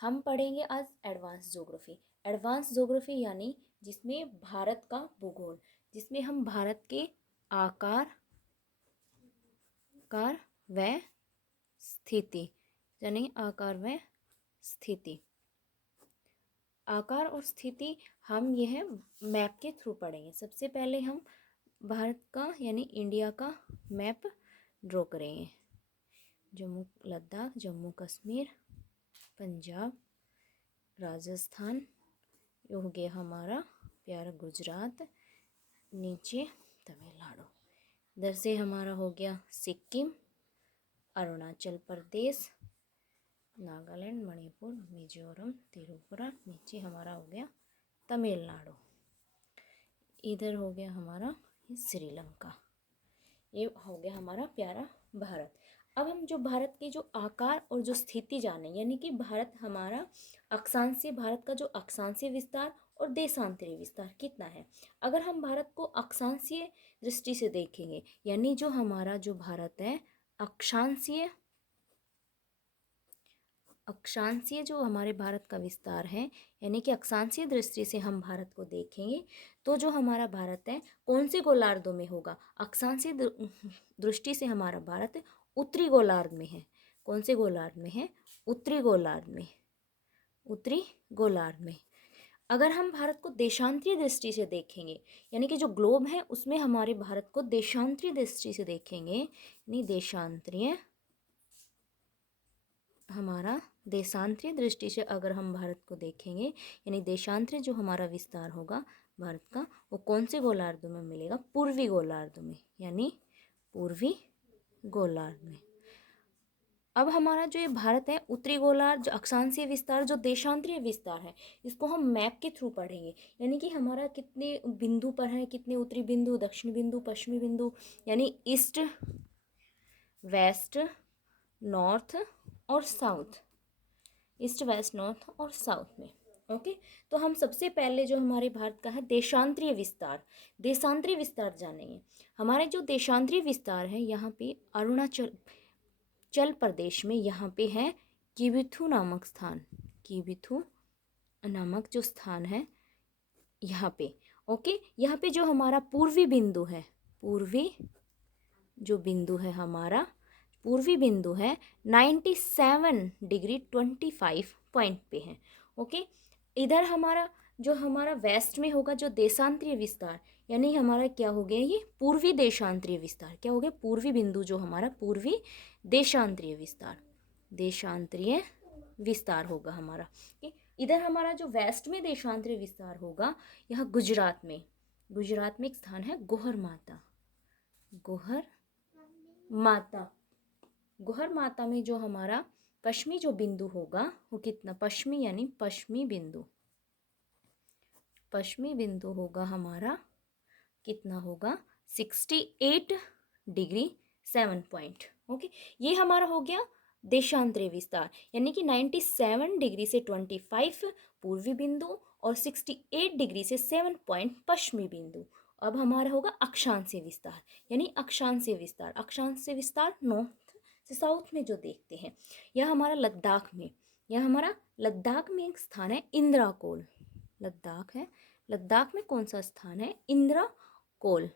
हम पढ़ेंगे आज एडवांस ज्योग्राफी। एडवांस ज्योग्राफी यानी जिसमें भारत का भूगोल, जिसमें हम भारत के आकार कार व स्थिति यानी आकार व स्थिति, आकार और स्थिति हम यह मैप के थ्रू पढ़ेंगे। सबसे पहले हम भारत का यानी इंडिया का मैप ड्रॉ करेंगे। जम्मू लद्दाख, जम्मू कश्मीर, पंजाब, राजस्थान, ये हो गया हमारा प्यारा गुजरात, नीचे तमिलनाडु, इधर से हमारा हो गया सिक्किम, अरुणाचल प्रदेश, नागालैंड, मणिपुर, मिजोरम, त्रिपुरा, नीचे हमारा हो गया तमिलनाडु, इधर हो गया हमारा श्रीलंका। ये हो गया हमारा प्यारा भारत। अब हम जो भारत के जो आकार और जो स्थिति जाने, यानी कि भारत हमारा अक्षांशीय, भारत का जो अक्षांशीय विस्तार और देशांतरीय विस्तार कितना है। अगर हम भारत को अक्षांशीय दृष्टि से देखेंगे, यानी जो हमारा जो भारत है अक्षांशीय जो हमारे भारत का विस्तार है, यानी कि अक्षांशीय दृष्टि से हम भारत को देखेंगे तो जो हमारा भारत है कौन से गोलार्धों में होगा। अक्षांशीय दृष्टि से हमारा भारत उत्तरी गोलार्ध में है। कौन से गोलार्ध में है? उत्तरी गोलार्ध में। उत्तरी गोलार्ध में। अगर हम भारत को देशांतरीय दृष्टि से देखेंगे, यानी कि जो ग्लोब है उसमें हमारे भारत को देशांतरीय दृष्टि से देखेंगे, यानी देशांतरीय, हमारा देशांतरीय दृष्टि से अगर हम भारत को देखेंगे, यानी देशांतरीय जो हमारा विस्तार होगा भारत का, वो कौन से गोलार्धों में मिलेगा? पूर्वी गोलार्ध में, यानी पूर्वी गोलार्ध में। अब हमारा जो ये भारत है उत्तरी गोलार्ध, जो अक्षांशीय विस्तार, जो देशांतरीय विस्तार है, इसको हम मैप के थ्रू पढ़ेंगे। यानी कि हमारा कितने बिंदु पर है, कितने उत्तरी बिंदु, दक्षिणी बिंदु, पश्चिमी बिंदु, यानी ईस्ट, वेस्ट, नॉर्थ और साउथ, ईस्ट, वेस्ट, नॉर्थ और साउथ में। ओके, तो हम सबसे पहले जो हमारे भारत का है देशांतरीय विस्तार, देशांतरीय विस्तार जानेंगे। हमारे जो देशांतरीय विस्तार है, यहाँ पे अरुणाचल प्रदेश में यहाँ पे है किबिथु नामक स्थान, किबिथु नामक जो स्थान है यहाँ पे। ओके, यहाँ पे जो हमारा पूर्वी बिंदु है, पूर्वी जो बिंदु है हमारा, पूर्वी बिंदु है 97 डिग्री 25 पॉइंट पे है। ओके, इधर हमारा जो हमारा वेस्ट में होगा जो देशांतरीय विस्तार, यानी हमारा क्या हो गया, ये पूर्वी देशांतरीय विस्तार। क्या हो गया? पूर्वी बिंदु जो हमारा पूर्वी देशांतरीय विस्तार, देशांतरीय विस्तार होगा हमारा। इधर हमारा जो वेस्ट में देशांतरीय विस्तार होगा, यहाँ गुजरात में, गुजरात में एक स्थान है गोहर माता, गोहर माता, गोहर माता में जो हमारा पश्चिमी जो बिंदु होगा वो कितना, पश्चिमी यानी पश्चिमी बिंदु, पश्चिमी बिंदु होगा हमारा कितना होगा 68 डिग्री 7 पॉइंट। ओके, ये हमारा हो गया देशांतरीय विस्तार, यानी कि 97 डिग्री से 25 पूर्वी बिंदु और 68 डिग्री से 7 पॉइंट पश्चिमी बिंदु। अब हमारा होगा अक्षांशीय विस्तार, यानी अक्षांशीय विस्तार, अक्षांशीय विस्तार नॉर्थ से साउथ में जो देखते हैं, यह हमारा लद्दाख में, यह हमारा लद्दाख में एक स्थान है इंद्राकोल, लद्दाख है, लद्दाख में कौन सा स्थान है? इंद्राकोल,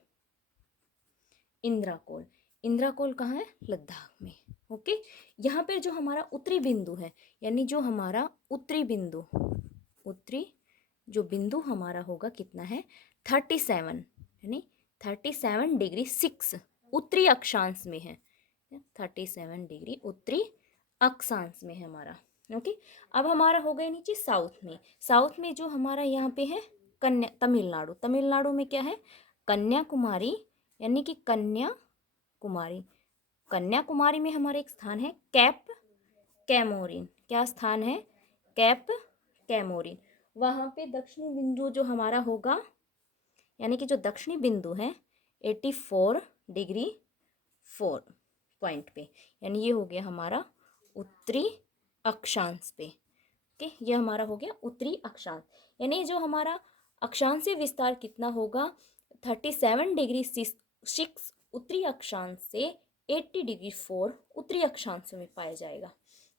इंद्राकोल, इंद्राकोल कहाँ है? लद्दाख में। ओके, यहाँ पर जो हमारा उत्तरी बिंदु है, यानी जो हमारा उत्तरी बिंदु, उत्तरी जो बिंदु हमारा होगा कितना है 37, यानी 37 डिग्री 6 उत्तरी अक्षांश में है, 37 डिग्री उत्तरी अक्षांश में है हमारा। ओके, अब हमारा हो गया नीचे साउथ में, साउथ में जो हमारा यहाँ पे है तमिलनाडु, तमिलनाडु में क्या है? कन्याकुमारी, यानी कि कन्याकुमारी, कन्याकुमारी में हमारा एक स्थान है कैप कैमोरिन। क्या स्थान है? Cap Comorin. वहाँ पे दक्षिणी बिंदु जो हमारा होगा, यानी कि जो दक्षिणी बिंदु है 84 डिग्री 4 पॉइंट पे, यानी ये हो गया हमारा उत्तरी अक्षांश पे। ओके, ये हमारा हो गया उत्तरी अक्षांश, यानी जो हमारा अक्षांशीय विस्तार कितना होगा 37 डिग्री 6 उत्तरी अक्षांश से 80 डिग्री 4 उत्तरी अक्षांश में पाया जाएगा।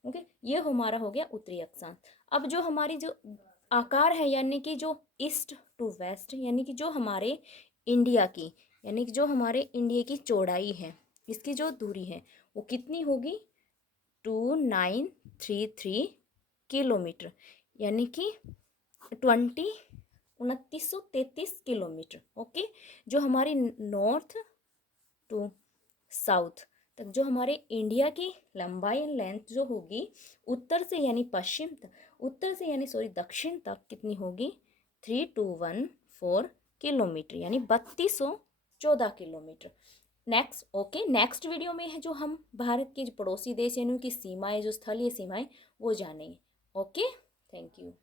ओके, ये हमारा हो गया उत्तरी अक्षांश। अब जो हमारी जो आकार है, यानी कि जो ईस्ट टू वेस्ट, यानी कि जो हमारे इंडिया की, यानी कि जो हमारे इंडिया की चौड़ाई है, इसकी जो दूरी है वो कितनी होगी, 2933 किलोमीटर, यानी कि 2933 किलोमीटर। ओके, जो हमारी नॉर्थ टू साउथ तक जो हमारे इंडिया की लंबाई एंड लेंथ जो होगी, उत्तर से यानी पश्चिम तक, उत्तर से यानी सॉरी दक्षिण तक कितनी होगी, 3214 किलोमीटर, यानी 3214 kilometre. Next, okay, next video में है जो हम भारत के जो पड़ोसी देश यानी उनकी सीमाएं, जो स्थलीय सीमाएं वो जानेंगे। Okay, thank you.